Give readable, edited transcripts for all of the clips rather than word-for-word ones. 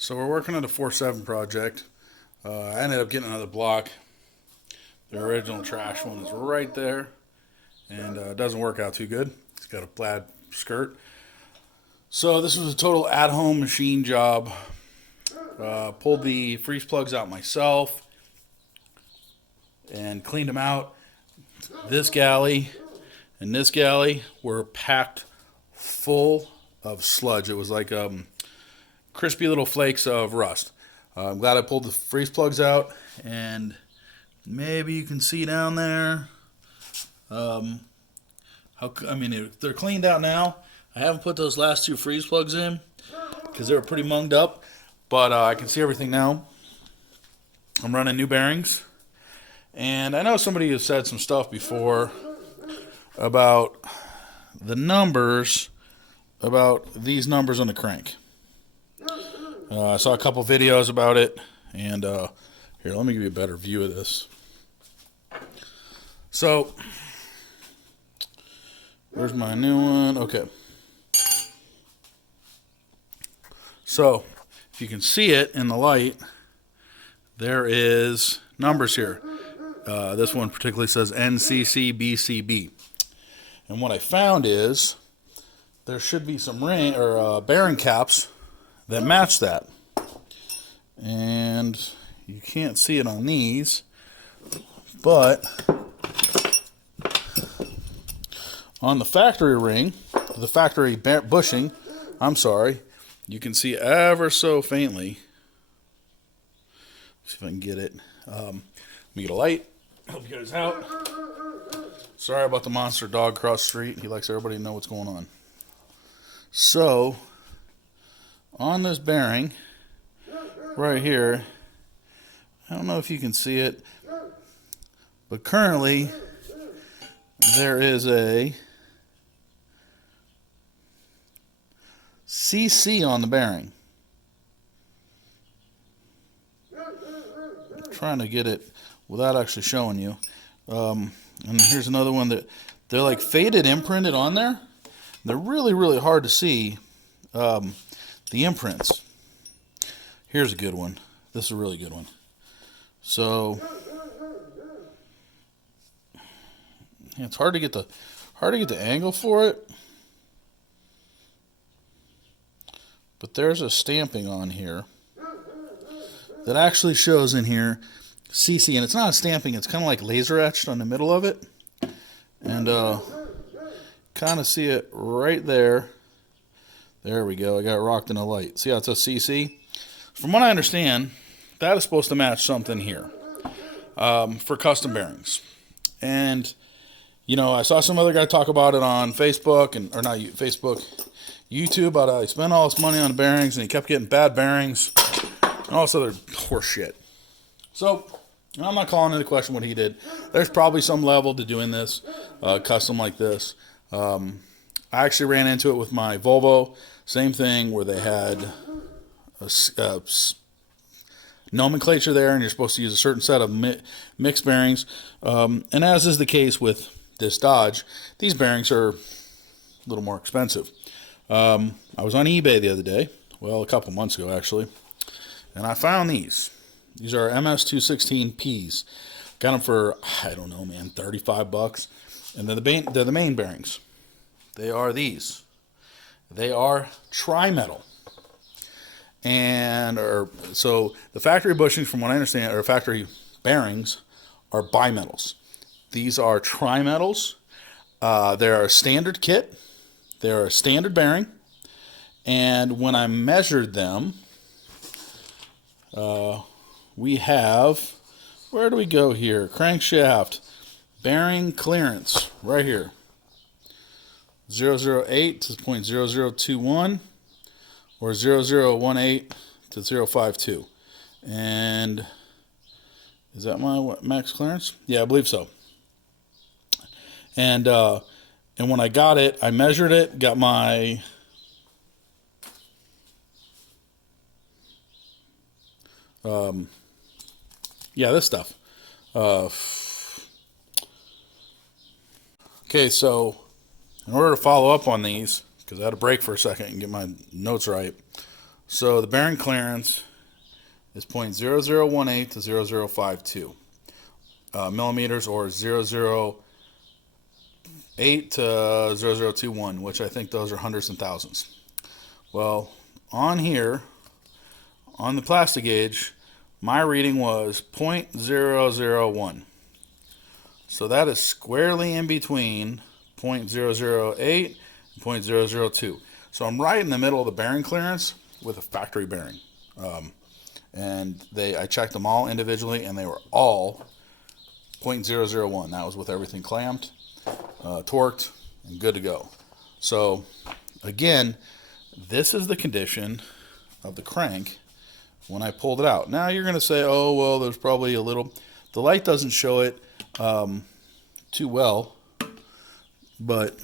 So we're working on the 4.7 project. I ended up getting another block. The original trash one is right there, and it doesn't work out too good. It's got a plaid skirt. So this was a total at-home machine job. Pulled the freeze plugs out myself and cleaned them out. This galley and this galley were packed full of sludge. It was like crispy little flakes of rust. I'm glad I pulled the freeze plugs out, and maybe you can see down there. They're cleaned out now. I haven't put those last two freeze plugs in because they were pretty munged up, but I can see everything now. I'm running new bearings, and I know somebody has said some stuff before about the numbers, about these numbers on the crank. I saw a couple videos about it, and here, let me give you a better view of this. So, where's my new one? Okay. So, if you can see it in the light, there is numbers here. This one particularly says NCCBCB. And what I found is there should be some ring or bearing caps that match that. And you can't see it on these, but on the factory ring, the factory bushing, you can see ever so faintly. See if I can get it. Let me get a light. Help you guys out. Sorry about the monster dog across the street. He likes everybody to know what's going on. So, on this bearing, right here, I don't know if you can see it, but currently there is a CC on the bearing. I'm trying to get it without actually showing you. And here's another one that they're like faded imprinted on there. They're really, really hard to see the imprints. Here's a good one. This is a really good one. So yeah, it's hard to get the angle for it. But there's a stamping on here that actually shows in here CC, and it's not a stamping, it's kind of like laser etched on the middle of it. And kind of see it right there. There we go. I got it rocked in the light. See how it says CC? From what I understand, that is supposed to match something here for custom bearings. And, you know, I saw some other guy talk about it on Facebook, YouTube, about how he spent all this money on the bearings and he kept getting bad bearings and all this other horse shit. So, I'm not calling into question what he did. There's probably some level to doing this, custom like this. I actually ran into it with my Volvo. Same thing, where they had a nomenclature there, and you're supposed to use a certain set of mixed bearings. And as is the case with this Dodge, these bearings are a little more expensive. I was on eBay the other day, well, a couple months ago actually, and I found these. These are MS216Ps. Got them for, I don't know, man, $35. And they're the main bearings. They are these. They are tri-metal. So the factory bushings, from what I understand, or factory bearings, are bimetals. These are tri-metals. They're a standard kit. They're a standard bearing. And when I measured them, we have, where do we go here? Crankshaft. Bearing clearance, right here. 008 to 0.0021 or 0018 to 052. And is that my max clearance? Yeah, I believe so. And when I got it, I measured it, got my this stuff. Okay, so in order to follow up on these, because I had to break for a second and get my notes right, So the bearing clearance is 0.0018 to 0052 millimeters, or 008 to 0021, which I think those are hundreds and thousands. Well, on here, on the plastic gauge, my reading was 0.001. So that is squarely in between 0.008 and 0.002. So I'm right in the middle of the bearing clearance with a factory bearing. And I checked them all individually, and they were all 0.001. That was with everything clamped, torqued, and good to go. So again, this is the condition of the crank when I pulled it out. Now you're going to say, oh, well, there's probably a little... The light doesn't show it too well, but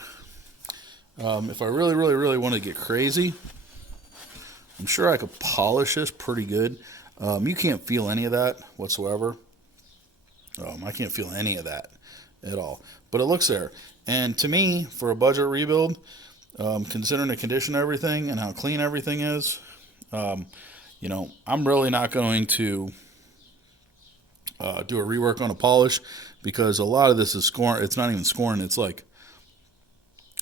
if I really, really, really want to get crazy, I'm sure I could polish this pretty good. You can't feel any of that whatsoever. I can't feel any of that at all. But it looks there. And to me, for a budget rebuild, considering the condition of everything and how clean everything is, I'm really not going to do a rework on a polish, because a lot of this is scoring. It's not even scoring. It's like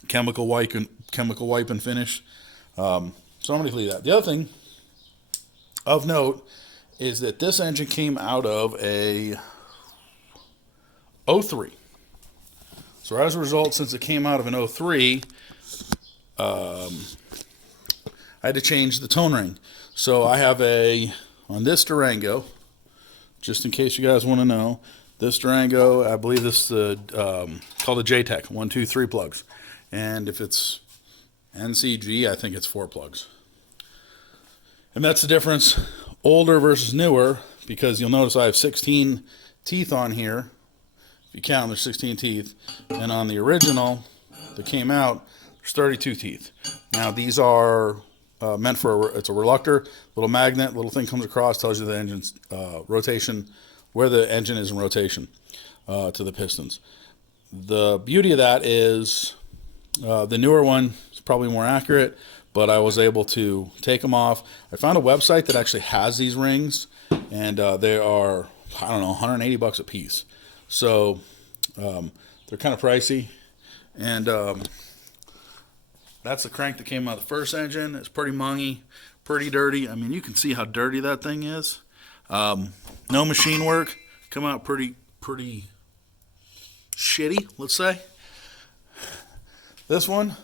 chemical wipe and finish. So I'm going to leave that. The other thing of note is that this engine came out of a 03. So as a result, since it came out of an 03, I had to change the tone ring. So I have on this Durango, just in case you guys want to know, this Durango, I believe this is called a J-Tech, 1, 2, 3 plugs. And if it's NCG, I think it's 4 plugs. And that's the difference, older versus newer, because you'll notice I have 16 teeth on here. If you count, there's 16 teeth. And on the original that came out, there's 32 teeth. Now these are meant for, it's a reluctor, little magnet, little thing comes across, tells you the engine's rotation, where the engine is in rotation to the pistons. The beauty of that is the newer one is probably more accurate, but I was able to take them off. I found a website that actually has these rings, and they are, I don't know, $180 a piece. So they're kind of pricey, and that's the crank that came out of the first engine. It's pretty mungy, pretty dirty. I mean, you can see how dirty that thing is. No machine work. Come out pretty shitty, let's say. This one,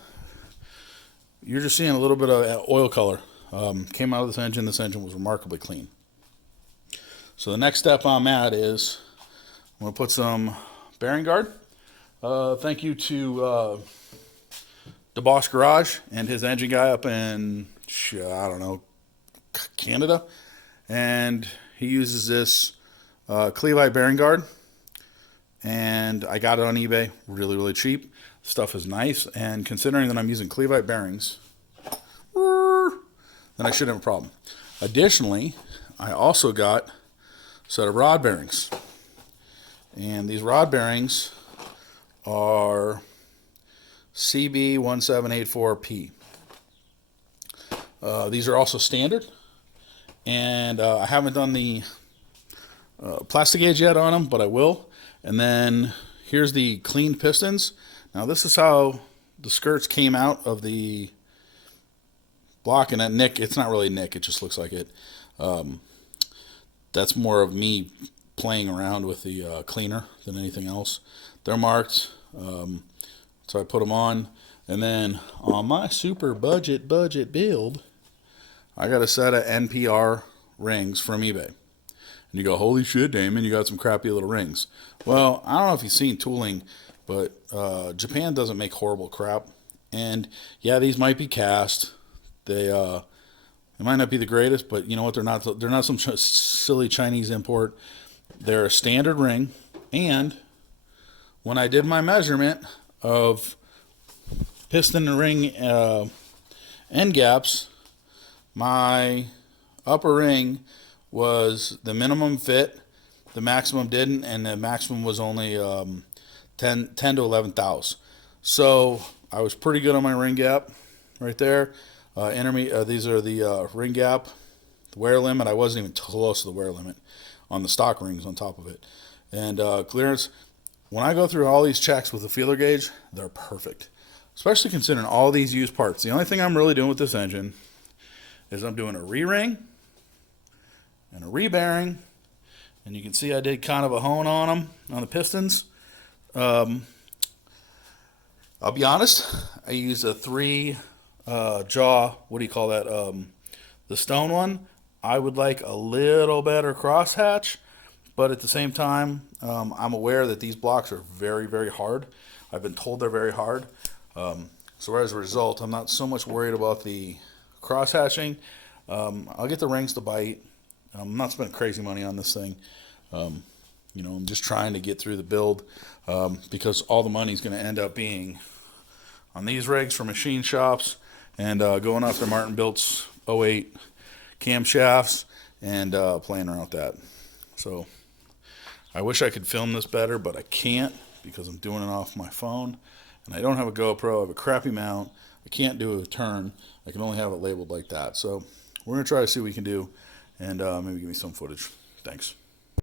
you're just seeing a little bit of oil color. Came out of this engine. This engine was remarkably clean. So the next step I'm at is I'm going to put some bearing guard. Thank you to DeBoss Garage and his engine guy up in, I don't know, Canada. And he uses this Cleveite bearing guard. And I got it on eBay, really, really cheap. Stuff is nice. And considering that I'm using Cleveite bearings, then I shouldn't have a problem. Additionally, I also got a set of rod bearings. And these rod bearings are CB1784P. These are also standard, and I haven't done the plastic gauge yet on them, but I will. And then here's the cleaned pistons. Now this is how the skirts came out of the block, and that nick, it's not really nick, it just looks like it. That's more of me playing around with the cleaner than anything else. They're marked, so I put them on. And then on my super budget build, I got a set of NPR rings from eBay. And you go, holy shit, Damon, you got some crappy little rings. Well, I don't know if you've seen tooling, but Japan doesn't make horrible crap. And yeah, these might be cast. They might not be the greatest, but you know what? They're not some silly Chinese import. They're a standard ring. And when I did my measurement of piston and ring end gaps, my upper ring was the minimum fit, the maximum didn't, and the maximum was only 10 to 11 thous. So I was pretty good on my ring gap right there. These are the ring gap, the wear limit. I wasn't even close to the wear limit on the stock rings on top of it. And clearance, when I go through all these checks with the feeler gauge, they're perfect. Especially considering all these used parts. The only thing I'm really doing with this engine is I'm doing a re-ring and a re-bearing. And you can see I did kind of a hone on them, on the pistons. I'll be honest, I used a 3-jaw, what do you call that, the stone one. I would like a little better crosshatch, but at the same time, I'm aware that these blocks are very, very hard. I've been told they're very hard. So as a result, I'm not so much worried about the cross-hatching. I'll get the rings to bite. I'm not spending crazy money on this thing. I'm just trying to get through the build because all the money is going to end up being on these rigs for machine shops and going after Martin Bilt's 08 camshafts and playing around with that. So I wish I could film this better, but I can't because I'm doing it off my phone. And I don't have a GoPro. I have a crappy mount. I can't do a turn. I can only have it labeled like that. So we're going to try to see what we can do and maybe give me some footage. Thanks.